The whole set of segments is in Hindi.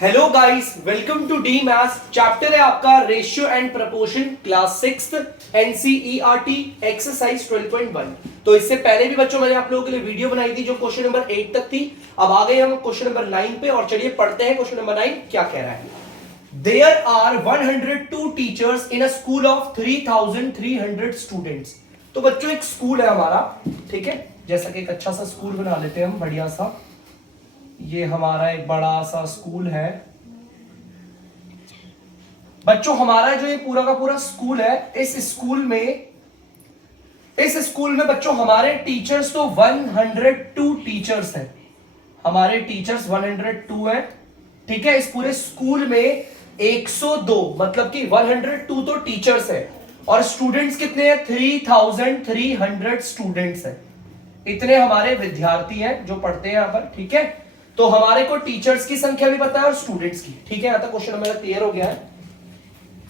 Hello guys, welcome to the maths. Chapter है आपका ratio and proportion, class 6 NCERT exercise 12.1। तो इससे पहले भी बच्चों मैंने आप लोगों के लिए वीडियो बनाई थी जो क्वेश्चन नंबर 8 तक थी। अब आ गए हम क्वेश्चन नंबर 9 पे और चलिए पढ़ते हैं क्वेश्चन नंबर 9 क्या कह रहा है। There are 102 teachers in a school of 3,300 students। तो बच्चों एक स्कूल है हमारा, ठीक है, जैसा कि एक अच्छा सा स्कूल बना लेते हैं हम, बढ़िया सा। ये हमारा एक बड़ा सा स्कूल है बच्चों। हमारा जो ये पूरा का पूरा स्कूल है, इस स्कूल में बच्चों हमारे टीचर्स तो 102 टीचर्स हैं। हमारे टीचर्स 102 हैं, ठीक है। इस पूरे स्कूल में 102 मतलब कि 102 तो टीचर्स है और स्टूडेंट्स कितने हैं? 3,300 स्टूडेंट्स हैं। इतने हमारे विद्यार्थी हैं जो पढ़ते हैं यहाँ पर, ठीक है। तो हमारे को टीचर्स की संख्या भी पता है और स्टूडेंट्स की, ठीक है। यहां तक क्वेश्चन मेरा क्लियर हो गया है।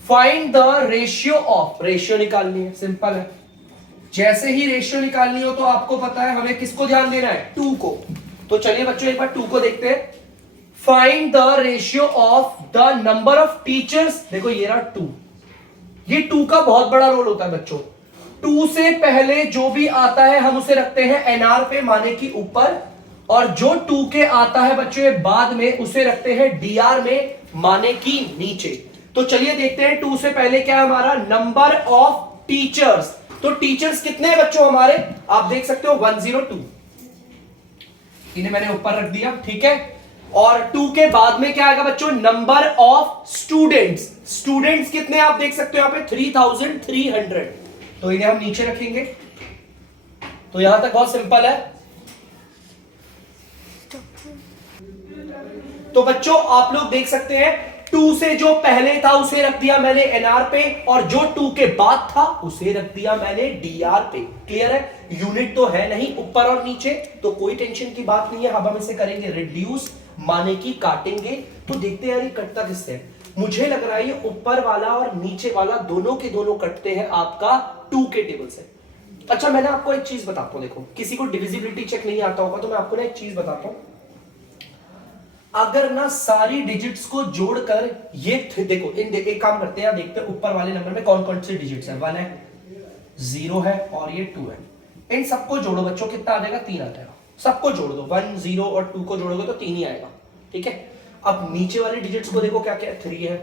Find the ratio of, ratio निकालनी है, सिंपल है। जैसे ही रेशियो निकालनी हो तो आपको पता है हमें किसको ध्यान देना है? 2 को। तो चलिए बच्चों एक बार 2 को देखते हैं। Find the ratio of the number of teachers. देखो ये रहा 2। ये 2 का बहुत बड़ा रोल होता है बच्चों। 2 से पहले जो भी आता है हम उसे रखते हैं एनआर पे, माने की ऊपर, और जो 2 के आता है बच्चों ये बाद में उसे रखते हैं डीआर में, माने की नीचे। तो चलिए देखते हैं 2 से पहले क्या है हमारा? Number of teachers. तो टीचर्स कितने हैं बच्चों हमारे? आप देख सकते हो 102। इन्हें मैंने ऊपर रख दिया, ठीक है। और 2 के बाद में क्या आएगा बच्चों? Number of students. स्टूडेंट्स कितने आप देख सकते हो यहां पे? 3,300। तो इन्हें हम नीचे रखेंगे। तो यहां तक बहुत सिंपल है। तो बच्चों आप लोग देख सकते हैं 2 से जो पहले था उसे रख दिया मैंने एनआर पे, और जो 2 के बाद था उसे रख दिया मैंने डीआर पे। क्लियर है? यूनिट तो है नहीं ऊपर और नीचे, तो कोई टेंशन की बात नहीं है। अब हम इसे करेंगे रिड्यूस, माने की काटेंगे। तो देखते हैं यार ये कटता किससे है। मुझे लग रहा है ये ऊपर वाला और नीचे वाला दोनों के दोनों कटते हैं आपका 2 के टेबल से। अच्छा मैंने आपको एक चीज बताता हूं, देखो किसी को डिविजिबिलिटी चेक नहीं आता होगा तो मैं आपको ना एक चीज बताता हूं। अगर ना सारी डिजिट्स को जोड़कर ये देखो, एक काम करते हैं, देखते हैं ऊपर वाले नंबर में कौन कौन से डिजिट्स हैं। 1 है, 0 है और ये 2 है। इन सबको जोड़ो बच्चों, कितना आ जाएगा? 3 आ जाएगा। सबको जोड़ दो, 1, 0 और 2 को जोड़ोगे तो 3 ही आएगा, ठीक है। अब नीचे वाले डिजिट्स को देखो क्या क्या है? 3 है,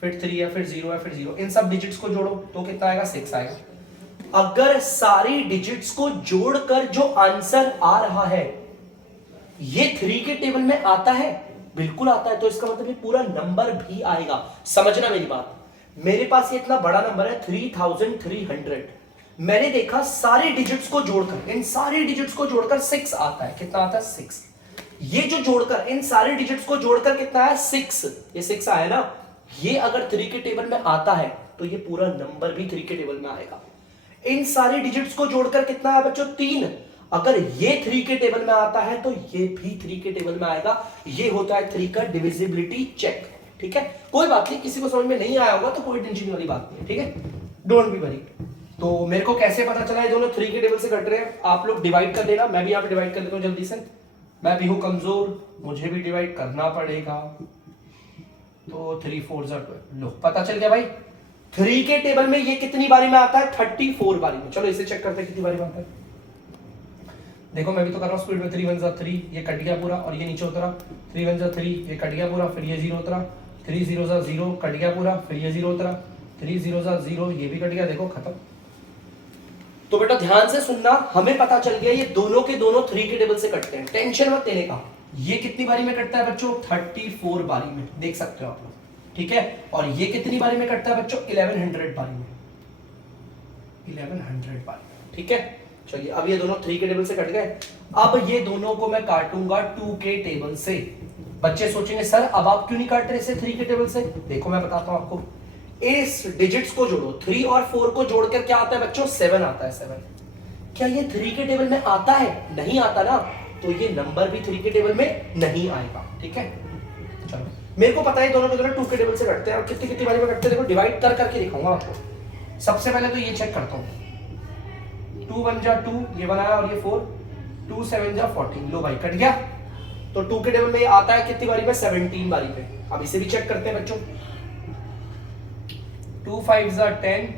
फिर 3 है, फिर 0 है, फिर 0। इन सब डिजिट्स को जोड़ो तो कितना आएगा? 6 आएगा। अगर सारी डिजिट्स को जोड़कर जो आंसर आ रहा है ये 3 के टेबल में आता है, बिल्कुल आता है, तो इसका मतलब ये पूरा नंबर भी आएगा। समझना मेरी बात। मेरे पास ये इतना बड़ा नंबर है 3,300। मैंने देखा सारे डिजिट्स को जोड़कर, इन सारी डिजिट्स को जोड़कर 6 आता है। कितना आता है? 6। ये जो जोड़कर इन सारे डिजिट्स को जोड़कर कितना है? 6। ये 6 आया ना। ये अगर 3 के टेबल में आता है तो ये पूरा नंबर भी 3 के टेबल में आएगा। इन सारे डिजिट्स को जोड़कर कितना है बच्चों? 3। अगर ये 3 के टेबल में आता है तो ये भी 3 के टेबल में आएगा। ये होता है 3 का डिविजिबिलिटी चेक, ठीक है। कोई बात नहीं, किसी को समझ में नहीं आया होगा तो कोई टेंशन वाली बात नहीं है, ठीक है। Don't be worry. तो मेरे को कैसे पता चला ये दोनों 3 के टेबल से कट रहे हैं? आप लोग डिवाइड कर देना, मैं भी यहाँ पे डिवाइड कर देता हूँ जल्दी से। मैं भी हूं कमजोर, मुझे भी डिवाइड करना पड़ेगा। तो 3 4 12। लो पता चल गया भाई। 3 के टेबल में ये कितनी बारी में आता है? 34 बारी में। चलो इसे चेक करते हैं कितनी बारी में आता है। देखो मैं भी तो कर रहा हूँ स्पीड में। 3 1 3, ये कट गया पूरा और ये नीचे उतरा। 3 1 3, ये कट गया पूरा, फिर ये 0 उतरा। 3 0 0, कट गया पूरा, फिर ये 0 उतरा। 3 0 0, ये भी कट गया, देखो खत्म। तो बेटा ध्यान से सुनना, हमें पता चल गया ये दोनों के दोनों 3 के टेबल से कटते हैं। टेंशन मत लेने का। ये कितनी बारी में कटता है बच्चों? 34 बारी में, देख सकते हो आप लोग, ठीक है। और ये कितनी बारी में कटता है बच्चों? 1100 बारी में। 1100 बारी, ठीक है। चलिए अब ये दोनों 3 के टेबल से कट गए। अब ये दोनों को मैं काटूंगा 2 के टेबल से। बच्चे सोचेंगे सर अब आप क्यों नहीं काट रहे इसे 3 के टेबल से? देखो मैं बताता हूं आपको। इस डिजिट्स को जोड़ो, 3 और 4 को जोड़कर क्या आता है बच्चों? 7 आता है। 7 क्या ये 3 के टेबल में आता है? नहीं आता ना, तो ये नंबर भी 3 के टेबल में नहीं आएगा, ठीक है। चलो मेरे को पता है दोनों के दोनों 2 के टेबल से कटते हैं और कितनी कितनी बारी में कटते हैं देखो, डिवाइड कर करके दिखाऊंगा आपको। सबसे पहले तो ये चेक करता हूं। 2 1 जा 2, ये बनाया, और ये 4, 2 7 जा 14। लो भाई कट गया। तो 2 के टेबल में ये आता है कितनी बारी पे, 17 बारी पे। अब इसे भी चेक करते हैं बच्चों। 2 5s are 10,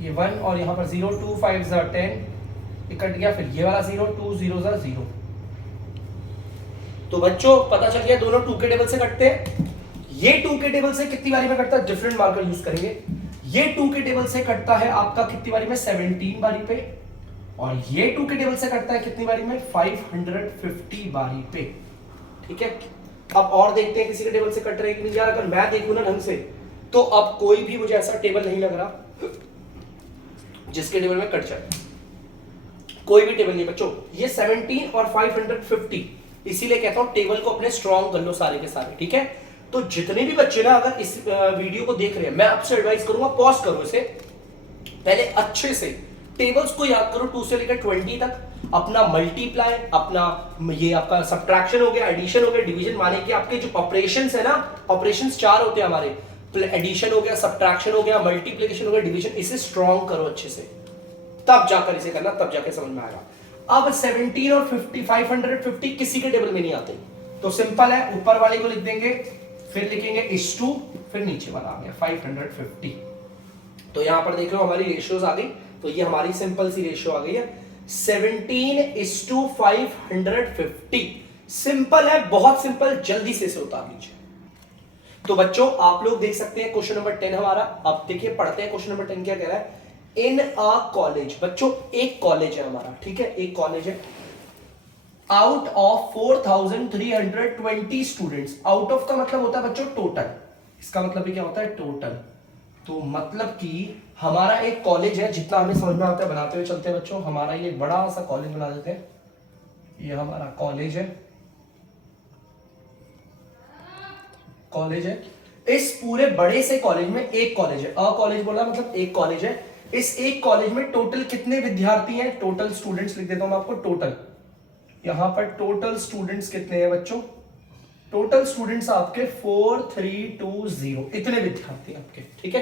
ये 1 और यहाँ पर 0, 2 5s are 10, ये कट गया, फिर ये वाला 0, 2 0s are 0। तो बच्चों पता चल गया दोनों 2 के टेबल से कटते हैं। ये 2 के टेबल से कितनी बारी में कटता है, डिफरेंट मार्कर यूज करेंगे। ये 2 के टेबल से कटता है आपका कितनी बारी में, 17 बारी पे, और ये 2 के टेबल से कटता है कितनी बारी में, 550 बारी पे। ठीक है, अब और देखते हैं किसी के टेबल से कट रहे हैं कि नहीं। यार अगर मैं देखूं ना ढंग से, तो अब कोई भी मुझे ऐसा टेबल नहीं लग रहा जिसके टेबल में कट जाए, कोई भी टेबल नहीं बच्चों। ये 17 और 550, इसीलिए कहता हूं टेबल को अपने स्ट्रॉन्ग कर लो सारे के सारे। ठीक है, तो जितने भी बच्चे ना अगर इस वीडियो को देख रहे हैं, मैं आपसे एडवाइस करूंगा पॉज करो इसे, पहले अच्छे से टेबल्स को याद करो 2 से लेकर 20 तक। अपना मल्टीप्लाई, अपना ये आपका सब्ट्रैक्शन हो गया, एडिशन हो गया, डिवीजन, माने कि आपके जो ऑपरेशंस है ना, ऑपरेशंस 4 होते हैं हमारे, एडिशन हो गया, सब्ट्रैक्शन हो गया, मल्टीप्लिकेशन हो गया, डिवीजन, इसे स्ट्रॉन्ग करो अच्छे से, तब जाकर इसे करना, तब जाकर समझ में आएगा। अब 17 और 50, 550 किसी के टेबल में नहीं आते, तो सिंपल है, ऊपर वाले को लिख देंगे, फिर लिखेंगे इस टू, फिर नीचे वाला आ गया 550। तो यहां पर देख लो हमारी रेशियोज आ गई, तो ये हमारी सिंपल सी रेशियो आ गई है 17:550। सिंपल है, बहुत सिंपल, जल्दी से इसे उतार लीजिए। तो बच्चों आप लोग देख सकते हैं क्वेश्चन नंबर 10 हमारा। अब देखिए पढ़ते हैं क्वेश्चन नंबर 10 क्या कह रहा है। इन अ कॉलेज, बच्चों एक कॉलेज है हमारा, ठीक है, एक कॉलेज है। Out of 4320 students, out of का मतलब होता है बच्चों टोटल, इसका मतलब भी क्या होता है, टोटल। तो मतलब कि हमारा एक कॉलेज है, जितना हमें समझ में आता है बनाते हुए चलते हैं बच्चों। हमारा ये बड़ा सा कॉलेज बना देते हैं, ये हमारा कॉलेज है, कॉलेज है। इस पूरे बड़े से कॉलेज में एक कॉलेज है, अ कॉलेज बोला मतलब एक कॉलेज है। इस एक कॉलेज में टोटल कितने विद्यार्थी हैं, टोटल स्टूडेंट्स लिख देता हूं मैं आपको, टोटल, यहां पर टोटल स्टूडेंट्स कितने हैं बच्चों, टोटल स्टूडेंट्स आपके 4320, इतने विद्यार्थी आपके, ठीक है,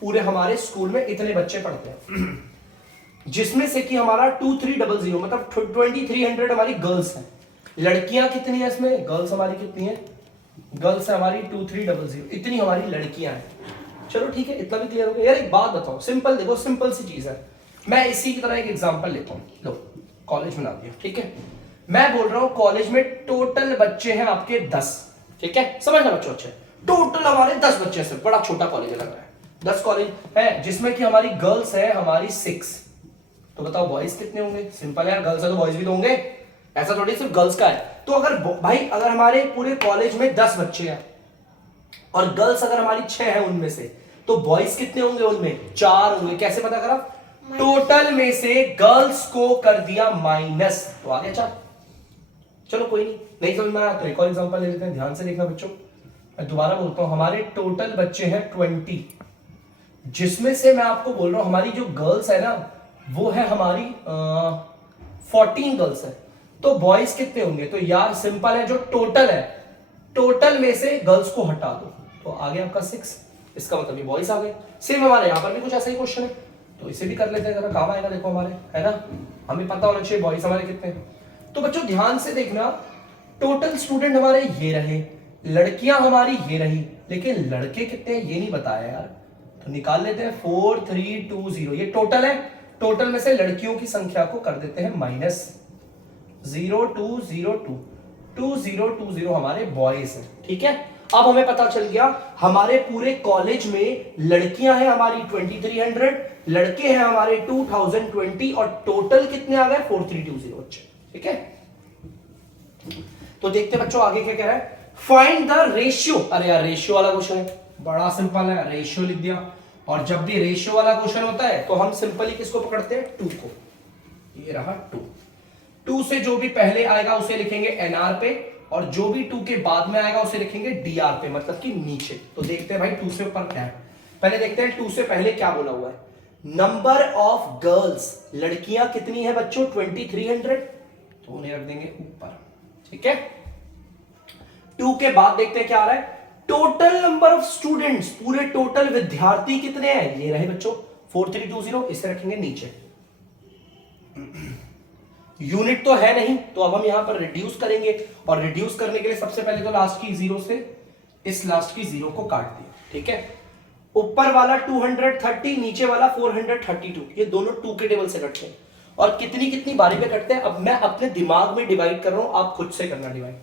पूरे हमारे स्कूल में इतने बच्चे पढ़ते हैं। जिसमें से कि हमारा 2300 मतलब 2300 हमारी गर्ल्स हैं। लड़कियां कितनी है इसमें, गर्ल्स हमारी कितनी है, गर्ल्स है हमारी 2300, इतनी हमारी लड़कियां हैं। चलो ठीक है, इतना भी क्लियर हो गया। यार एक बात बताओ, सिंपल देखो, सिंपल सी चीज है। मैं इसी की तरह एक एग्जांपल लेता हूं, लो कॉलेज बना दिया, ठीक है। मैं बोल रहा हूं कॉलेज में टोटल बच्चे हैं आपके 10, ठीक है, समझना बच्चों अच्छे, टोटल हमारे 10 बच्चे हैं, बड़ा छोटा कॉलेज लग रहा है, 10 कॉलेज है, जिसमें कि हमारी गर्ल्स है हमारी 6। तो बताओ बॉयज कितने होंगे, सिंपल है, गर्ल्स है तो बॉयज भी तो होंगे, ऐसा थोड़ी सिर्फ गर्ल्स का है। तो अगर भाई अगर हमारे पूरे कॉलेज में 10 बच्चे हैं और गर्ल्स अगर हमारी 6 है उनमें से, तो बॉयज कितने होंगे, उनमें 4 होंगे। कैसे पता करा, टोटल में से गर्ल्स को कर दिया माइनस, तो आ गया 4। चलो कोई नहीं समझ में आया तो एक और एग्जांपल ले लेते हैं, ध्यान से देखना बच्चों। मैं दोबारा बोलता हूं, हमारे टोटल बच्चे हैं 20, जिसमें से मैं आपको बोल रहा हूं हमारी जो गर्ल्स है ना, वो है हमारी 14 गर्ल्स है। तो बॉयज कितने होंगे, तो यार सिंपल है, जो टोटल है, टोटल में से गर्ल्स को हटा दो, तो आ गया आपका 6, इसका मतलब ये बॉयज आ गए। सेम हमारे यहाँ पर भी कुछ ऐसा ही क्वेश्चन है, तो इसे भी कर लेते हैं, जरा काम आएगा, देखो हमारे, है ना, हमें पता होना चाहिए बॉयज हमारे कितने हैं। तो बच्चों ध्यान से देखना, टोटल स्टूडेंट हमारे ये रहे, लड़कियां हमारी ये रही, लेकिन लड़के कितने हैं ये नहीं बताया यार, तो निकाल लेते हैं 4320, ये टोटल है, टोटल में से लड़कियों की संख्या को कर देते हैं माइनस 0202, 2020 हमारे बॉयज हैं, ठीक है। अब हमें पता चल गया हमारे पूरे कॉलेज में लड़कियां हैं हमारी 2300, लड़के हैं हमारे 2020, और टोटल कितने आ गए 4320 बच्चे, ठीक है। तो देखते बच्चों आगे क्या कह रहा है, फाइंड द रेशियो। अरे यार रेशियो वाला क्वेश्चन है, बड़ा सिंपल है, रेशियो लिख दिया। और जब भी रेशियो वाला क्वेश्चन होता है तो हम सिंपली किसको पकड़ते हैं, 2 को, ये रहा 2 से जो भी पहले आएगा उसे लिखेंगे एनआर पे, और जो भी 2 के बाद में आएगा उसे लिखेंगे डीआर पे, मतलब कि नीचे। तो देखते हैं भाई 2 से ऊपर क्या है, पहले देखते हैं 2 से पहले क्या बोला हुआ है। नंबर ऑफ गर्ल्स, लड़कियां कितनी है बच्चों 2300, तो उन्हें रख देंगे ऊपर, ठीक है। 2 के बाद देखते हैं क्या आ रहा है, टोटल नंबर ऑफ स्टूडेंट्स, पूरे टोटल विद्यार्थी कितने हैं, ये रहे बच्चों 4320, इसे रखेंगे नीचे। यूनिट तो है नहीं, तो अब हम यहां पर रिड्यूस करेंगे, और रिड्यूस करने के लिए सबसे पहले तो लास्ट की जीरो से इस लास्ट की जीरो को काट दिया, ठीक है। ऊपर वाला 230, नीचे वाला 432, ये दोनों 2 के टेबल से कटते हैं। और कितनी कितनी बारी पे कटते हैं, अब मैं अपने दिमाग में डिवाइड कर रहा हूं, आप खुद से करना डिवाइड।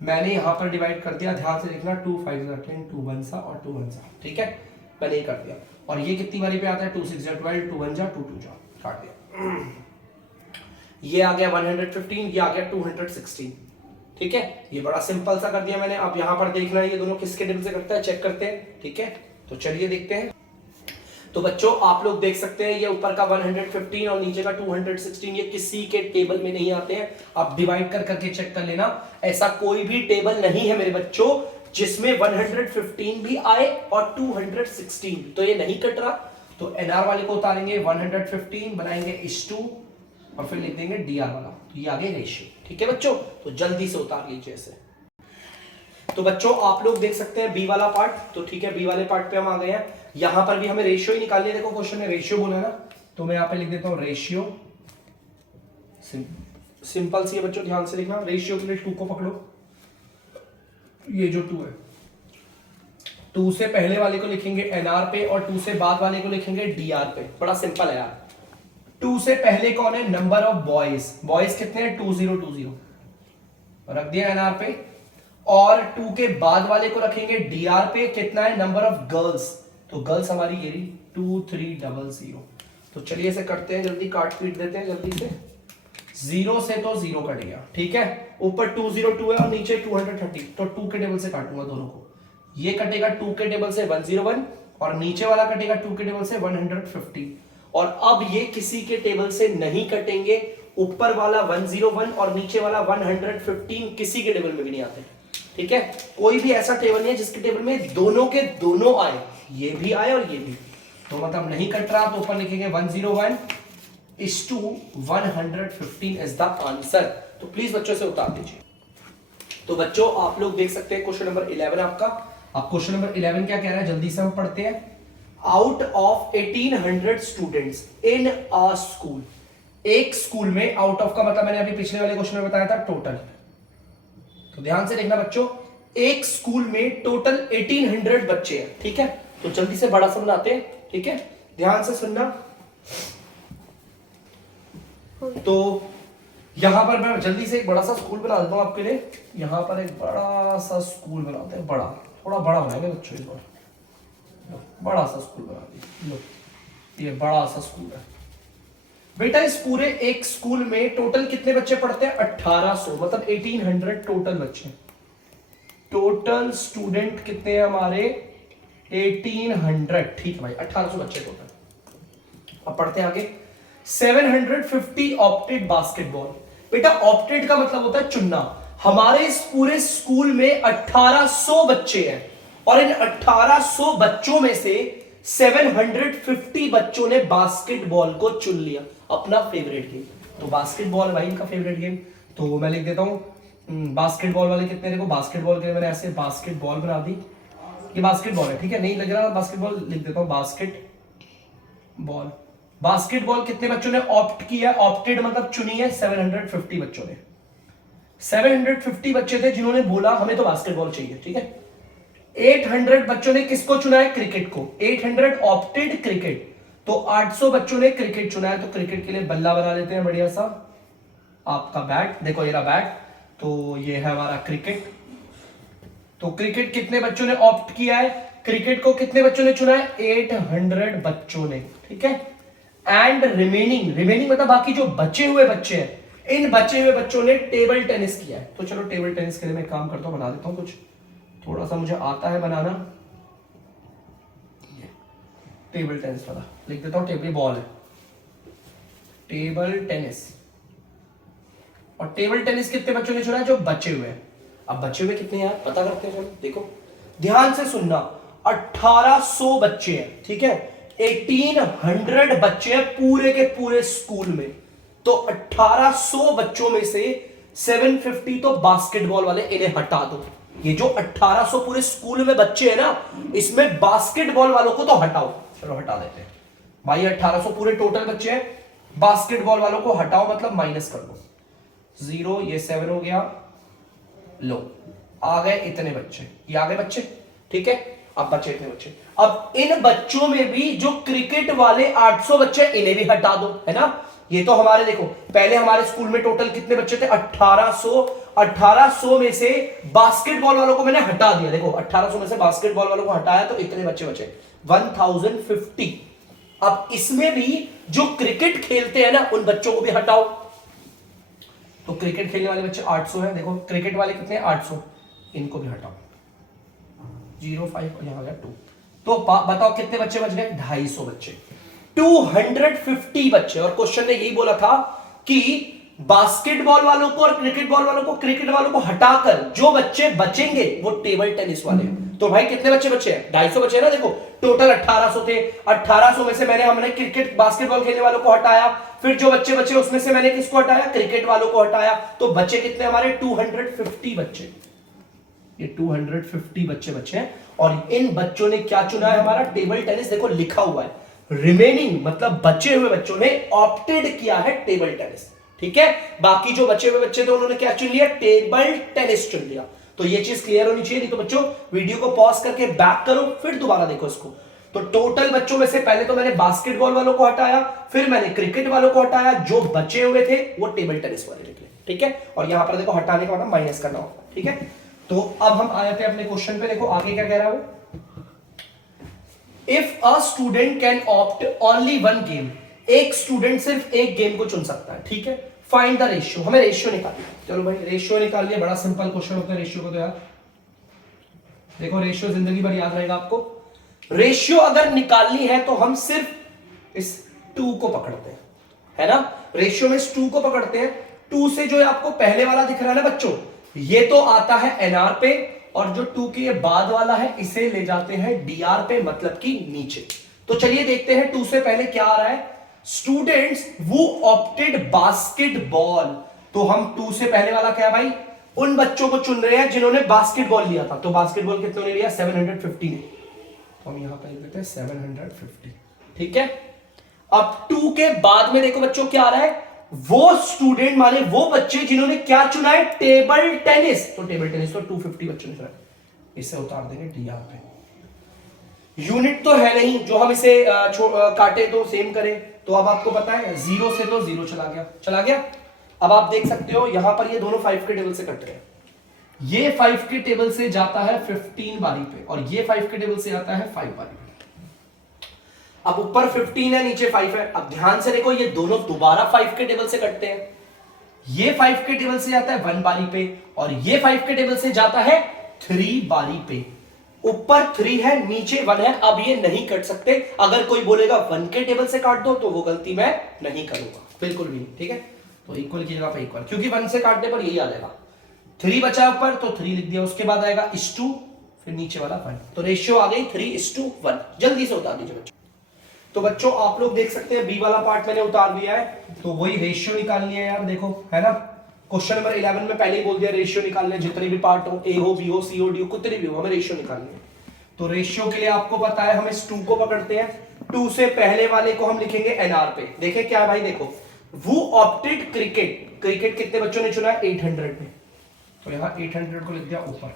मैंने यहां पर डिवाइड कर दिया, ध्यान से देखना, 2 5 10, 2 1 सा और 2 1 सा, ठीक है, मैंने ये कर दिया। और ये कितनी बारी पे आता है, 2 6 12, 2 1 2 2 काट दिया। ये आ गया 115, ये आ गया 216, ठीक है। ये बड़ा सिंपल सा कर दिया मैंने। अब यहां पर देखना है ये दोनों किसके टेबल से करता है, चेक करते हैं, ठीक है। तो चलिए देखते हैं। तो बच्चों आप लोग देख सकते हैं ये ऊपर का 115 और नीचे का 216 ये किसी के टेबल में नहीं आते हैं। आप डिवाइड कर करके चेक कर लेना, ऐसा कोई भी टेबल नहीं है मेरे बच्चों जिसमें 115 भी आए और 216, तो ये नहीं कट रहा। तो एनआर वाले को उतारेंगे, 115 बनाएंगे इस2 और फिर लिख देंगे डीआर वाला, तो ये आगे रेशियो, ठीक है बच्चों। तो जल्दी से उतार लीजिए इसे। तो बच्चों आप लोग देख सकते हैं बी वाला पार्ट, तो ठीक है, बी वाले पार्ट पे हम आ गए हैं। यहां पर भी हमें रेशियो ही निकालनी है। देखो क्वेश्चन में रेशियो बोला ना, तो मैं यहां पे लिख देता हूं रेशियो। सिंपल सी है बच्चों, ध्यान से देखना। रेशियो के लिए 2 को पकड़ो, ये जो 2 है, 2 से पहले वाले को लिखेंगे एनआर पे और 2 से बाद वाले को लिखेंगे डीआर पे। बड़ा सिंपल है यार। 2 से पहले कौन है, नंबर ऑफ बॉयज, बॉयज कितने हैं 2020, रख दिया एनआर पे। और 2 के बाद वाले को रखेंगे डीआर पे, कितना है नंबर ऑफ गर्ल्स, तो गर्ल्स हमारी ये 2300। तो चलिए इसे करते हैं, जल्दी काट पीट देते हैं जल्दी से। 0 से तो 0 कट गया, ठीक है। ऊपर 202 है और नीचे 230, तो 2 के टेबल से काटूंगा दोनों को। ये कटेगा 2 के टेबल से 101 और नीचे वाला कटेगा 2 के टेबल से 150। और अब ये किसी के टेबल से नहीं कटेंगे, ऊपर वाला 101 और नीचे वाला 115 किसी के टेबल में भी नहीं आते, ठीक है। कोई भी ऐसा टेबल नहीं है जिसके टेबल में दोनों के दोनों आए, ये भी आए और ये भी, तो मतलब नहीं कट रहा। तो ऊपर लिखेंगे 101 is to 115 is the answer. तो प्लीज बच्चों से उतार दीजिए। तो बच्चों आप लोग देख सकते हैं क्वेश्चन नंबर 11 आपका। अब क्वेश्चन नंबर 11 क्या कह रहा है, जल्दी से हम पढ़ते हैं। Out of 1800 students in a school, एक स्कूल में, आउट ऑफ का मतलब मैंने अभी पिछले वाले क्वेश्चन में बताया था टोटल। तो ध्यान से देखना बच्चों, एक स्कूल में टोटल 1800 बच्चे हैं, ठीक है। तो जल्दी से बड़ा समझाते हैं, ठीक है, ध्यान से सुनना। तो यहां पर मैं जल्दी से एक बड़ा सा स्कूल बना देता हूं आपके लिए। यहां पर एक बड़ा सा स्कूल बनाते हैं, बड़ा, थोड़ा बड़ा बनाएंगे बच्चों इस बार। बड़ा सा स्कूल बना दिया, लो ये बड़ा सा स्कूल है बेटा। इस पूरे एक स्कूल में टोटल कितने बच्चे पढ़ते हैं, 1800, मतलब 1800 टोटल बच्चे। टोटल स्टूडेंट कितने हैं हमारे, 1800, ठीक है भाई, 1800 बच्चे टोटल। अब पढ़ते हैं आगे। 750 ऑप्टेड बास्केटबॉल। बेटा ऑप्टेड का मतलब होता है चुनना। हमारे इस पूरे स्कूल में 1800 बच्चे हैं और इन 1800 बच्चों में से 750 बच्चों ने बास्केटबॉल को चुन लिया अपना फेवरेट गेम। तो बास्केटबॉल भाई इनका फेवरेट गेम, तो मैं लिख देता हूं बास्केटबॉल वाले कितने, देखो बास्केटबॉल के लिए मैंने ऐसे बास्केटबॉल बना दी, ये बास्केटबॉल है, ठीक है, नहीं लग रहा बास्केटबॉल, लिख देता हूं बास्केटबॉल। बास्केटबॉल कितने बच्चों ने ऑप्ट किया, ऑप्टेड मतलब चुनी है, 750 बच्चों ने। 750 बच्चे थे जिन्होंने बोला हमें तो बास्केटबॉल चाहिए, ठीक है। 800 बच्चों ने किसको चुना है, क्रिकेट को। 800 ऑप्टेड क्रिकेट, तो 800 बच्चों ने क्रिकेट चुना है। तो क्रिकेट के लिए बल्ला बना लेते हैं बढ़िया सा, आपका बैट, देखो ये रहा बैट, तो ये है हमारा क्रिकेट। तो क्रिकेट कितने बच्चों ने ऑप्ट किया है, क्रिकेट को कितने बच्चों ने चुना है, 800 बच्चों ने, ठीक है। एंड रिमेनिंग मतलब बाकी जो बचे हुए बच्चे हैं, इन बचे हुए बच्चों ने टेबल टेनिस किया है। तो चलो टेबल टेनिस के लिए मैं काम करता हूं, बना देता हूं कुछ, थोड़ा सा मुझे आता है बनाना। ये टेबल टेनिस वाला लिख देता हूं, टेबल बॉल है, टेबल टेनिस। और टेबल टेनिस कितने बच्चों ने चुना है, जो बचे हुए हैं। अब बचे हुए कितने यार पता करते हैं, चलो देखो ध्यान से सुनना। 1800 बच्चे हैं, ठीक है, 1800 बच्चे हैं पूरे के पूरे स्कूल में। तो 1800 बच्चों में से 750 तो बास्केटबॉल वाले, इन्हें हटा दो। ये जो 1800 पूरे स्कूल में बच्चे हैं ना, इसमें बास्केटबॉल वालों को तो हटाओ, चलो हटा देते हैं भाई। 1800 पूरे टोटल बच्चे हैं, बास्केटबॉल वालों को हटाओ मतलब माइनस कर दो। 0, ये 7 हो गया, लो आ गए इतने बच्चे, ये आ गए बच्चे, ठीक है। अब बचे इतने बच्चे। अब इन बच्चों में भी जो क्रिकेट वाले 800 बच्चे, इन्हें भी हटा दो, है ना। ये तो हमारे देखो पहले हमारे स्कूल में टोटल कितने बच्चे थे, 1800 में से बास्केटबॉल वालों को मैंने हटा दिया। देखो 1800 में से बास्केटबॉल वालों को हटाया तो इतने बच्चे बचे 1050। अब इसमें भी जो क्रिकेट खेलते हैं ना उन बच्चों को भी हटाओ। तो क्रिकेट खेलने वाले बच्चे 800 है, देखो क्रिकेट वाले कितने 800, इनको भी हटाओ 05 और यहां आ गया 2। तो बताओ कितने बच्चे बच गए, 250 बच्चे, 250 बच्चे। और क्वेश्चन ने यही बोला था कि बास्केटबॉल वालों को और क्रिकेट बॉल वालों को, क्रिकेट वालों को हटाकर जो बच्चे बचेंगे वो टेबल टेनिस वाले। तो भाई कितने बच्चे बचे हैं, 250 बचे ना। देखो टोटल 1800 थे, 1800 में से हमने क्रिकेट बास्केटबॉल खेलने वालों को हटाया, फिर जो बच्चे बचे उसमें से मैंने किसको हटाया, क्रिकेट वालों को हटाया। तो बचे कितने हमारे 250 बच्चे, ये 250 बच्चे बचे हैं। और इन बच्चों ने क्या चुना है, हमारा टेबल टेनिस। देखो लिखा हुआ है रिमेनिंग, मतलब बचे हुए बच्चों ने ऑप्टेड किया है टेबल टेनिस, ठीक है। बाकी जो बचे हुए बच्चे थे उन्होंने क्या चुन लिया, टेबल टेनिस चुन लिया। तो ये चीज क्लियर होनी चाहिए। नहीं तो बच्चों वीडियो को पॉज करके बैक करो, फिर दोबारा देखो इसको। तो टोटल बच्चों में से पहले तो मैंने बास्केटबॉल वालों को हटाया, फिर मैंने क्रिकेट वालों को हटाया, जो बचे हुए थे वो टेबल टेनिस वाले निकले, ठीक है। और यहां पर देखो हटाने का मतलब माइनस करना होगा, ठीक है। तो अब हम आए थे अपने क्वेश्चन पे, देखो आगे क्या कह रहा है वो। If a student can opt only one game, एक स्टूडेंट सिर्फ एक गेम को चुन सकता है, ठीक है। फाइंड द रेशियो, हमें रेशियो निकालना है। चलो भाई रेशियो निकाल लिया, बड़ा सिंपल क्वेश्चन होता है रेशियो को। तो यार देखो रेशियो जिंदगी भर याद रहेगा आपको। रेशियो अगर निकालनी है तो हम सिर्फ इस 2 को पकड़ते हैं, है ना। रेशियो में इस 2 को पकड़ते हैं। 2 से जो है आपको पहले वाला दिख रहा है ना बच्चों, ये तो आता है एनआर पे, और जो 2 के बाद वाला है इसे ले जाते हैं डीआर पे, मतलब कि नीचे। तो चलिए देखते हैं 2 से पहले क्या आ रहा है। स्टूडेंट्स वो ऑप्टेड बास्केटबॉल, तो हम 2 से पहले वाला क्या है भाई, उन बच्चों को चुन रहे हैं जिन्होंने बास्केटबॉल लिया था। तो बास्केटबॉल कितने ने लिया, 750 ने। तो हम यहां पर लिख देते हैं 750, ठीक है। अब 2 के बाद में देखो बच्चों क्या आ रहा है, वो स्टूडेंट माने वो बच्चे जिन्होंने क्या चुना है, टेबल टेनिस। तो टेबल टेनिस तो 250 बच्चों ने चुना, इसे उतार देंगे डीआर पे। यूनिट तो है नहीं जो हम इसे काटे तो सेम करें। तो अब आपको पता है 0 से तो 0 चला गया। अब आप देख सकते हो यहां पर ये दोनों 5 के टेबल से कट रहे हैं। ये 5 के टेबल से जाता है 15 बारी पे, और ये 5 के टेबल से आता है 5 बारी पे। अब ऊपर 15 है, नीचे 5 है। अब ध्यान से देखो ये दोनों दोबारा 5 के टेबल से कटते हैं। ये 5 के टेबल से जाता है 1 बारी पे, और ये 5 के टेबल से जाता है 3 बारी पे। ऊपर 3 है, नीचे 1 है। अब ये नहीं कट सकते। अगर कोई बोलेगा 1 के टेबल से काट दो तो वो गलती मैं नहीं करूंगा, बिल्कुल भी नहीं, ठीक है। तो इक्वल की जगह पे इक्वल, क्योंकि 1 से काटने पर यही आ जाएगा। 3 बचा ऊपर तो 3 लिख दिया, उसके बाद आएगा /2, फिर नीचे वाला 1। तो रेशियो आ गई 3:1। जल्दी से उतार दीजिए बच्चों। तो बच्चों आप लोग देख सकते हैं बी वाला पार्ट मैंने उतार दिया है। तो वही रेशियो निकालनी है यार, देखो है ना। क्वेश्चन नंबर 11 में पहले ही बोल दिया रेशियो निकालने, जितने भी पार्ट हो, ए हो, बी हो, सी हो, डी हो, कितने भी हो, हमें रेशियो निकालनी है। तो रेशियो के लिए आपको पता है हम इस 2 को पकड़ते हैं। 2 से पहले वाले को हम लिखेंगे एनआर पे। देखे क्या भाई, देखो वो ऑप्टेड क्रिकेट, क्रिकेट कितने बच्चों ने चुना है, 800 में। तो यहां 800 को लिख दिया ऊपर।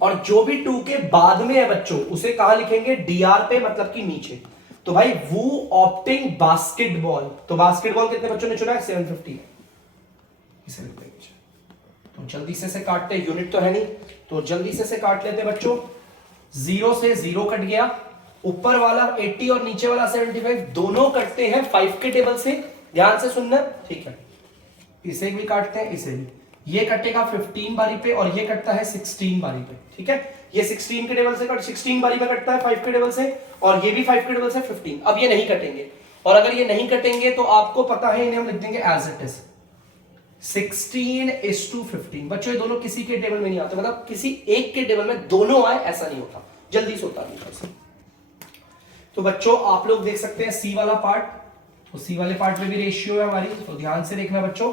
और जो भी 2 के बाद में है बच्चों उसे कहां लिखेंगे, डीआर पे, मतलब कि नीचे। तो भाई वो ऑप्टिंग बास्केटबॉल, तो बास्केटबॉल कितने बच्चों ने चुना है, 750, इसे लिख देंगे। तो जल्दी से काटते हैं, यूनिट तो है नहीं तो जल्दी से काट लेते हैं बच्चों। 0 से 0 कट गया, ऊपर वाला 80 और नीचे वाला 75 दोनों कटते हैं 5 के टेबल से। ध्यान से सुनना, ठीक है। इसे भी काटते हैं, इसे भी। ये कटेगा 15 बारी पे और ये कटता है 16 बारी पे, ठीक है। ये 16 के टेबल से 16 बारी में कटता है 5 के टेबल से, और ये भी 5 के टेबल से 15। अब ये नहीं कटेंगे, और अगर ये नहीं कटेंगे तो आपको पता है इन्हें हम लिख देंगे एज इट इज 16:15। बच्चों ये दोनों किसी के टेबल में नहीं आते, मतलब किसी एक के टेबल में दोनों आए ऐसा नहीं होता। जल्दी से उतार दीजिए। तो बच्चों आप लोग देख सकते हैं सी वाला पार्ट, तो सी वाले पार्ट में भी रेशियो है हमारी। तो ध्यान से देखना बच्चों,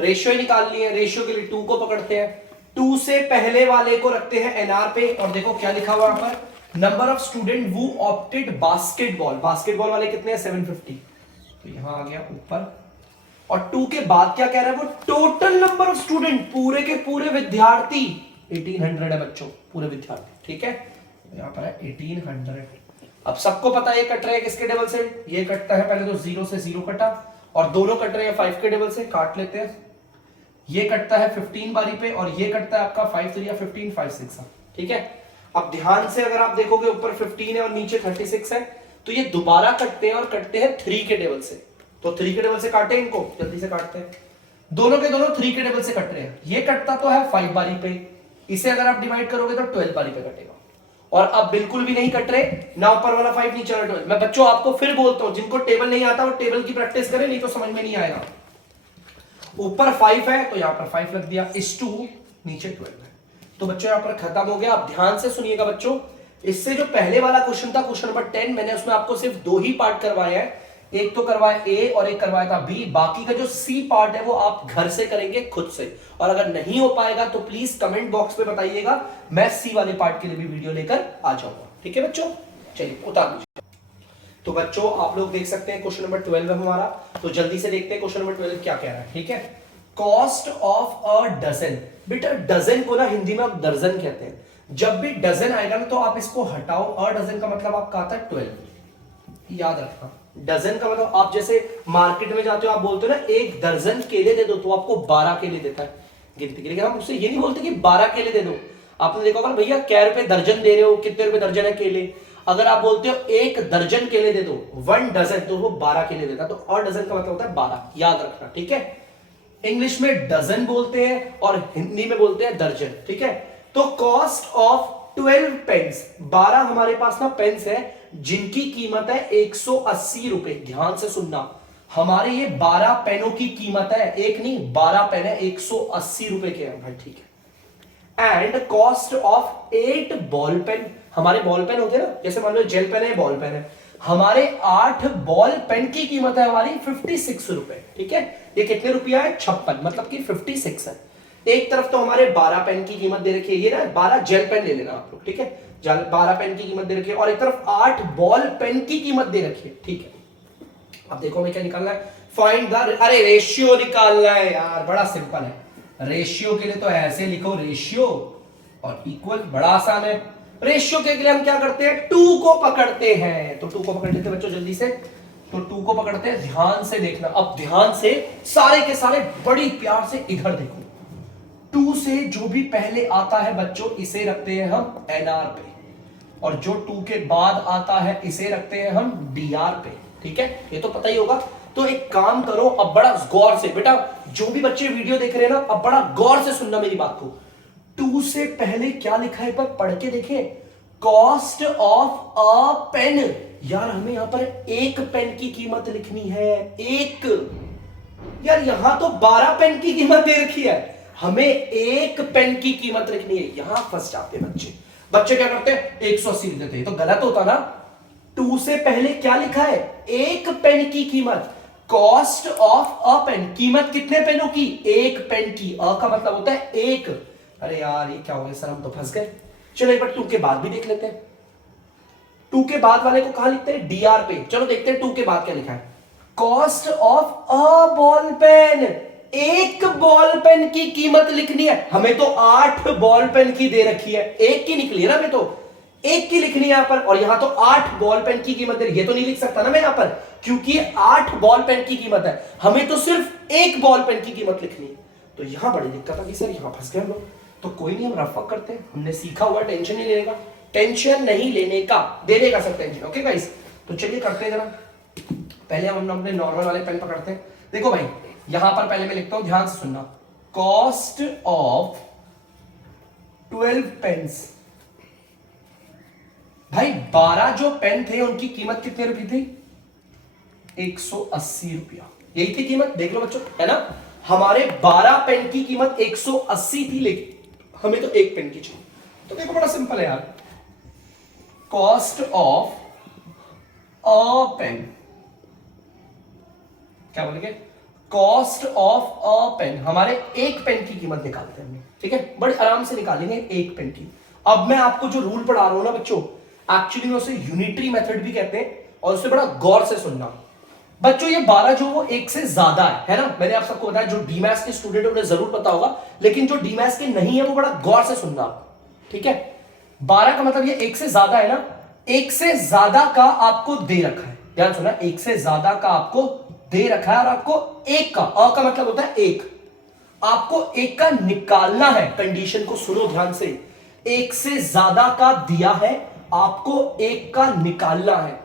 रेशियो निकालनी है। रेशियो के लिए 2 को पकड़ते हैं, 2 से पहले वाले को रखते हैं एनआर पे, और देखो क्या लिखा हुआ यहां पर, नंबर ऑफ स्टूडेंट वो ऑप्टेड बास्केटबॉल। बास्केटबॉल वाले कितने हैं, 750। तो यहां आ गया ऊपर, और 2 के बाद क्या कह रहा है वो, टोटल नंबर ऑफ स्टूडेंट, पूरे के पूरे विद्यार्थी 1800 है बच्चों, पूरे विद्यार्थी, ठीक है। यहां पर है 1800। अब सबको पता है ये कट रहे हैं किसके टेबल से, ये कटता है पहले तो 0 से 0 कटा, और दोनों कट रहे हैं 5 के टेबल से, काट लेते हैं। ये कटता है 15 बारी पे, और ये कटता है आपका 5 3 15 5 6, ठीक है। अब ध्यान से अगर आप देखोगे ऊपर 15 है और नीचे 36 है, तो ये दोबारा कटते हैं और कटते हैं 3 के टेबल से। तो 3 के टेबल से काटे इनको, जल्दी से काटते हैं। दोनों के दोनों 3 के टेबल से कट रहे हैं। ये कटता तो है 5 बारी पे, इसे अगर आप डिवाइड करोगे तो 12 बारी पे कटेगा। और अब बिल्कुल भी नहीं कट रहे, ना ऊपर वाला 5 नीचे वाला 12। मैं बच्चों आपको फिर बोलता हूं, जिनको टेबल नहीं आता वो टेबल की प्रैक्टिस करें, नहीं तो समझ में नहीं आएगा। ऊपर 5 है तो यहां पर 5 लग दिया, इस 2 नीचे 12 है। तो बच्चों यहां पर खत्म हो गया। अब ध्यान से सुनिएगा बच्चों, इससे जो पहले वाला क्वेश्चन था, क्वेश्चन नंबर 10, मैंने उसमें आपको सिर्फ 2 ही पार्ट करवाए हैं। एक तो करवाया ए और एक करवाया था बी। बाकी का जो सी पार्ट है वो आप घर से करेंगे खुद से, और अगर नहीं हो पाएगा तो प्लीज कमेंट बॉक्स में बताइएगा, मैं सी वाले पार्ट के लिए भी वीडियो लेकर आ जाऊंगा, ठीक है बच्चों। चलिए उतार दीजिए। तो बच्चों आप लोग देख सकते हैं क्वेश्चन नंबर 12 है हमारा, तो जल्दी से देखते हैं क्वेश्चन नंबर 12 क्या कह रहा है, ठीक है। Cost of a dozen. बेटा डजन को ना हिंदी में आप दर्जन कहते हैं। जब भी डजन आएगा ना तो आप इसको हटाओ, अ डजन का मतलब आपका आता है 12, याद रखना। डजन का मतलब आप जैसे मार्केट में जाते हो, आप बोलते हो ना 1 दर्जन केले दे दो, तो आपको 12 केले देता है गिनती के लिए। हम उससे ये नहीं बोलते कि 12 केले दे दो। आपने देखा होगा भैया क्या रुपए दर्जन दे रहे हो, कितने रुपए दर्जन है केले। अगर आप बोलते हो 1 दर्जन केले दे दो, 1 डजन, तो वो 12 केले देता है। तो और डजन का मतलब होता है 12, याद रखना, ठीक है। इंग्लिश में डजन बोलते हैं और हिंदी में बोलते हैं दर्जन, ठीक है। तो कॉस्ट ऑफ 12 पेन्स, 12 हमारे पास ना पेन्स है जिनकी कीमत है 180 रुपए। ध्यान से सुनना, हमारे ये 12 पेनों की कीमत है, एक नहीं 12 पेन है, 180 रुपए के हैं भाई, ठीक है। And cost of 8 ball pen, हमारे बॉल पेन होते हैं ना, जैसे मान लो जेल पेन है, बॉल पेन है, हमारे 8 बॉल पेन की कीमत है हमारी 56 रुपए, ठीक है। ये कितने रुपया है, 56, मतलब कि 56 है। एक तरफ तो हमारे 12 पेन की कीमत दे रखी है, ये ना 12 जेल पेन ले लेना आप लोग, ठीक है। 12 पेन की कीमत दे रखी है, और एक तरफ 8 बॉल पेन की कीमत दे रखी है, ठीक है। अब देखो हमें क्या निकालना है, फाइंड द, अरे रेशियो निकालना है यार, बड़ा सिंपल है। रेशियो के लिए तो ऐसे लिखो, रेशियो और इक्वल, बड़ा आसान है। रेशियो के लिए हम क्या करते हैं, 2 को पकड़ते हैं। तो 2 को पकड़ लेते हैं बच्चों जल्दी से। तो 2 को पकड़ते हैं, ध्यान से देखना। अब ध्यान से सारे के सारे बड़ी प्यार से इधर देखो। 2 से जो भी पहले आता है बच्चों, इसे रखते हैं हम एनआर पे, और जो 2 के बाद आता है इसे रखते हैं हम डीआर पे, ठीक है। ये तो पता ही होगा। तो एक काम करो, अब बड़ा गौर से बेटा, जो भी बच्चे वीडियो देख रहे हैं ना, अब बड़ा गौर से सुनना मेरी बात को। 2 से पहले क्या लिखा है, पर पढ़ के देखें, कॉस्ट ऑफ अ पेन। यार हमें यहां पर 1 पेन की कीमत लिखनी है, 1। यार यहां तो 12 पेन की कीमत दे रखी है, हमें 1 पेन की कीमत लिखनी है। यहां फंस जाते बच्चे। बच्चे क्या करते हैं, 180 लिख देते हैं, तो गलत होता ना। 2 से पहले क्या लिखा है, 1 पेन की कीमत, कॉस्ट ऑफ अ पेन, कीमत कितने पेनों की, 1 पेन की। अ का मतलब होता है 1। अरे यार ये क्या हो गया सर, हम तो फंस गए। चलो एक बार 2 के बाद भी देख लेते हैं। 2 के बाद वाले को कहां लिखते हैं, डीआर पे। चलो देखते हैं 2 के बाद क्या लिखा है, cost of a ball pen. 1 ball pen की कीमत लिखनी है, हमें तो 8 बॉल पेन की दे रखी है, 1 की निकली है ना, हमें तो 1 की लिखनी है यहां पर, और यहां तो 8 बॉल पेन की कीमत दे रही है। ये तो नहीं लिख सकता ना मैं यहां पर, क्योंकि 8 बॉल पेन की कीमत है, हमें तो सिर्फ 1 बॉल पेन की कीमत लिखनी है। तो यहां बड़ी दिक्कत आ गई सर, यहां फंस गए हम लोग। तो कोई नहीं, हम रफ वर्क करते हैं, हमने सीखा हुआ, टेंशन नहीं लेने का, टेंशन नहीं लेने का, देने का सब टेंशन, ओके गाइस। तो चलिए करते हैं जरा। पहले हम अपने नॉर्मल वाले पेन पकड़ते हैं। देखो भाई यहां पर पहले मैं लिखता हूं, ध्यान से सुनना, कॉस्ट ऑफ 12 पेन्स। भाई 12 जो पेन थे उनकी कीमत कितने रुपए थी, 180 रुपया, यही थी कीमत। देख लो बच्चों, है ना, हमारे 12 पेन की कीमत 180 थी, लेकिन हमें तो 1 पेन की चाहिए। तो देखो बड़ा सिंपल है यार, कॉस्ट ऑफ अ पेन, क्या बोलेंगे, कॉस्ट ऑफ अ पेन, हमारे 1 पेन की कीमत निकालते हैं हमने, ठीक है। बड़े आराम से निकालेंगे 1 पेन की। अब मैं आपको जो रूल पढ़ा रहा हूं ना बच्चों, एक्चुअली में उसे यूनिटरी मेथड भी कहते हैं, और उसे बड़ा गौर से सुनना। बच्चों ये 12 जो वो 1 से ज्यादा है ना। मैंने आप सबको बताया, जो डीमैथ्स के स्टूडेंट है उन्हें जरूर पता होगा, लेकिन जो डीमैथ्स के नहीं है वो बड़ा गौर से सुनना, ठीक है। 12 का मतलब ये 1 से ज्यादा है ना। 1 से ज्यादा का आपको दे रखा है, ध्यान सुना, 1 से ज्यादा का आपको दे रखा है और आपको 1 का, अ का मतलब होता है 1, आपको 1 का निकालना है। कंडीशन को सुनो ध्यान से, 1 से ज्यादा का दिया है, आपको 1 का निकालना है।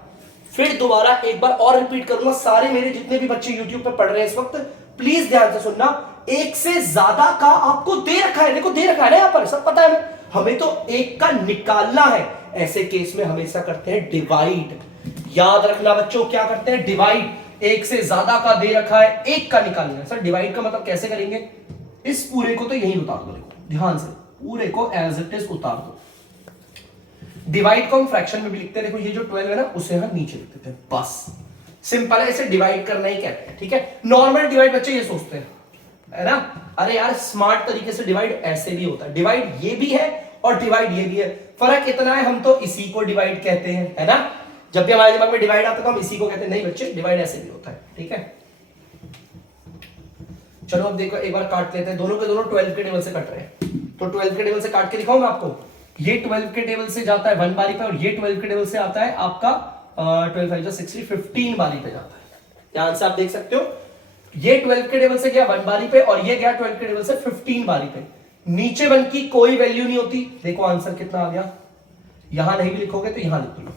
फिर दोबारा एक बार और रिपीट करूंगा, सारे मेरे जितने भी बच्चे YouTube पे पढ़ रहे हैं इस वक्त, प्लीज ध्यान से सुनना। 1 से ज्यादा का आपको दे रखा है, देखो दे रखा है ना, यहां पर सब पता है हमें तो 1 का निकालना है। ऐसे केस में हमेशा करते हैं डिवाइड। याद रखना बच्चों, क्या करते हैं? डिवाइड। 1 से ज्यादा का दे रखा है, 1 का निकालना है। सर डिवाइड का मतलब कैसे करेंगे? इस पूरे को तो यही उतार दो, देखो ध्यान से, पूरे को एज इट इज उतार दो। डिवाइड को हम फ्रैक्शन में भी लिखते हैं, देखो ये जो 12 है ना, उसे हम नीचे लिख देते हैं, बस सिंपल है, इसे डिवाइड करना ही कहते हैं, ठीक है। नॉर्मल डिवाइड बच्चे ये सोचते हैं, है ना, अरे यार स्मार्ट तरीके से डिवाइड ऐसे भी होता है। डिवाइड ये भी है और डिवाइड ये भी है, फर्क इतना है हम तो इसी को डिवाइड कहते हैं, है ना। जब भी हमारे दिमाग में डिवाइड आता है तो हम इसी को कहते हैं। नहीं बच्चे, डिवाइड ऐसे भी होता है, ठीक है। चलो अब देखो एक बार काट लेते हैं, दोनों के दोनों 12 के टेबल से कट रहे हैं, तो 12 के टेबल से काट के दिखाऊं मैं आपको। ये 12 के टेबल से जाता है 1 बारी पे, और ये 12 के टेबल से आता है आपका 12 5 60 15 बारी पे जाता है। ध्यान से आप देख सकते हो, ये 12 के टेबल से गया 1 बारी पे, और ये गया 12 के टेबल से 15 बारी पे। नीचे 1 की कोई वैल्यू नहीं होती। देखो आंसर कितना आ गया, यहां नहीं भी लिखोगे तो यहां लिख लो,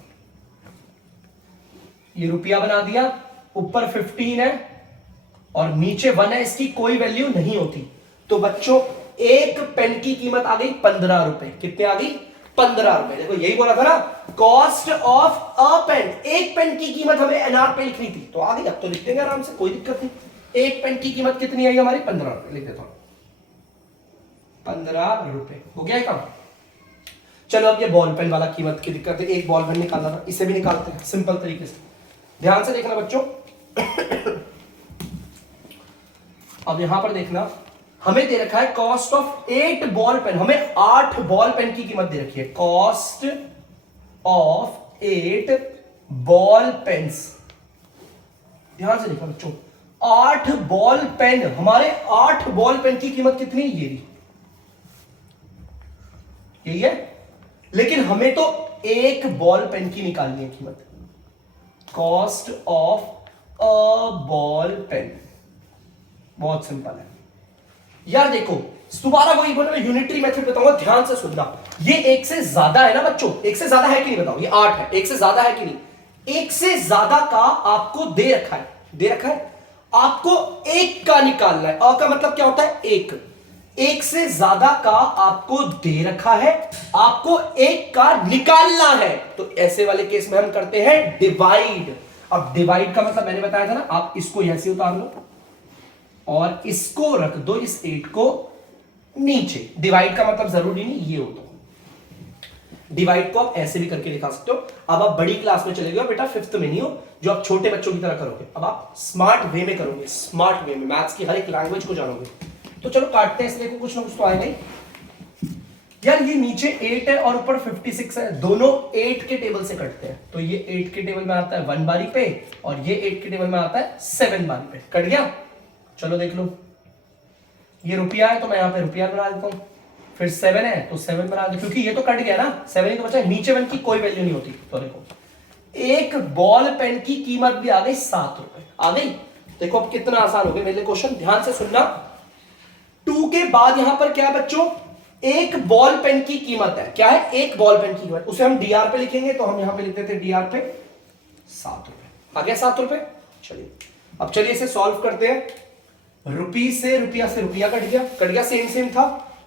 ये रुपया बना दिया, ऊपर 15 है और नीचे 1 है, इसकी कोई वैल्यू नहीं होती। तो बच्चों एक पेन की कीमत आ गई 15 रुपए। कितने आ गई? 15 रुपए। देखो यही बोला था ना, कॉस्ट ऑफ अ पेन, एक पेन की कीमत हमें एनआर पे लिखनी थी, तो आ गई। अब तो लिख देंगे आराम से, कोई दिक्कत नहीं। एक पेन की कीमत कितनी आई हमारी? 15 रुपए। लिख देता हूं 15 रुपए, हो गया काम। चलो अब ये बॉल पेन वाला कीमत की दिक्कत है, एक बॉल पेन निकालना था, इसे भी निकालते हैं सिंपल तरीके से। ध्यान से देखना बच्चों, अब यहां पर देखना, हमें दे रखा है कॉस्ट ऑफ 8 बॉल पेन, हमें 8 बॉल पेन की कीमत दे रखी है। कॉस्ट ऑफ 8 बॉल पेन्स, ध्यान से देखना बच्चों, 8 बॉल पेन, हमारे 8 बॉल पेन की कीमत कितनी? ये यही है, लेकिन हमें तो एक बॉल पेन की निकालनी है कीमत। Cost of a ball pen, बहुत सिंपल है यार। देखो दोबारा वही बोला, मैं यूनिटरी मेथड बताऊंगा, ध्यान से सुनना। ये 1 से ज्यादा है ना बच्चों, 1 से ज्यादा है कि नहीं बताओ? ये 8 है, 1 से ज्यादा है कि नहीं? 1 से ज्यादा का आपको दे रखा है, दे रखा है, आपको 1 का निकालना है। अ का मतलब क्या होता है? 1। 1 से ज्यादा का आपको दे रखा है, आपको 1 का निकालना है। तो ऐसे वाले केस में हम करते हैं डिवाइड। अब डिवाइड का मतलब मैंने बताया था ना, आप इसको यहां से उतार लो और इसको रख दो, इस 8 को नीचे। डिवाइड का मतलब जरूरी नहीं ये होता, डिवाइड को आप ऐसे भी करके दिखा सकते हो। अब आप बड़ी क्लास में चले गए बेटा, 5th में नहीं हो, जो आप छोटे बच्चों की तरह करोगे। अब आप स्मार्ट वे में करोगे, स्मार्ट वे में, मैथ्स की हर एक लैंग्वेज को जानोगे। तो चलो काटते हैं, इसलिए कुछ ना कुछ तो आएगा ही यार। ये नीचे 8 है और ऊपर 56 है, दोनों 8 के टेबल से कटते हैं। तो ये 8 के टेबल में आता है 1 बारी पे, और ये 8 के टेबल में आता है 7 बारी पे। कट गया? चलो देख लो, ये रुपया है तो मैं यहां पे रुपया बना देता हूं, फिर 7 है तो 7 बना दो, क्योंकि ये तो कट गया ना, 7 ही तो बचा, नीचे 1 की कोई वैल्यू नहीं होती। तो देखो एक बॉल पेन की कीमत भी आ गई 7 रुपए, आ गई। देखो अब कितना आसान हो गया मेरे लिए क्वेश्चन, ध्यान से सुनना। 2 के बाद यहां पर क्या है बच्चों? एक बॉल पेन की कीमत है, क्या है? एक बॉल पेन की कीमत, उसे हम डीआर पे लिखेंगे, तो हम यहां पे लिख देते हैं डीआर पे 7 रुपए। आ गया 7 रुपए। चलिए अब चलिए इसे सॉल्व करते हैं। रुपी से रुपया कट गया, कट गया, सेम सेम था।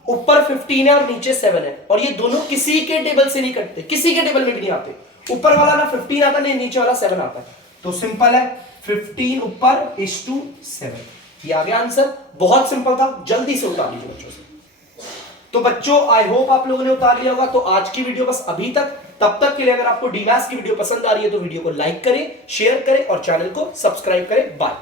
ऊपर 15 है और नीचे 7 है, और ये दोनों किसी के टेबल से नहीं कटते, किसी के टेबल में भी नहीं आते। ऊपर वाला ना 15 आता, नहीं नीचे वाला 7 आता है। तो सिंपल है, 15 ऊपर इज टू 7, ये आ गया आंसर। बहुत सिंपल था, जल्दी से उतार लीजिए बच्चों से। तो बच्चों आई होप आप लोगों ने उतार लिया होगा। तो आज की वीडियो बस अभी तक, तब तक के लिए अगर आपको डीमैथ्स की वीडियो पसंद आ रही है तो वीडियो को लाइक करें, शेयर करें और चैनल को सब्सक्राइब करें। बाय।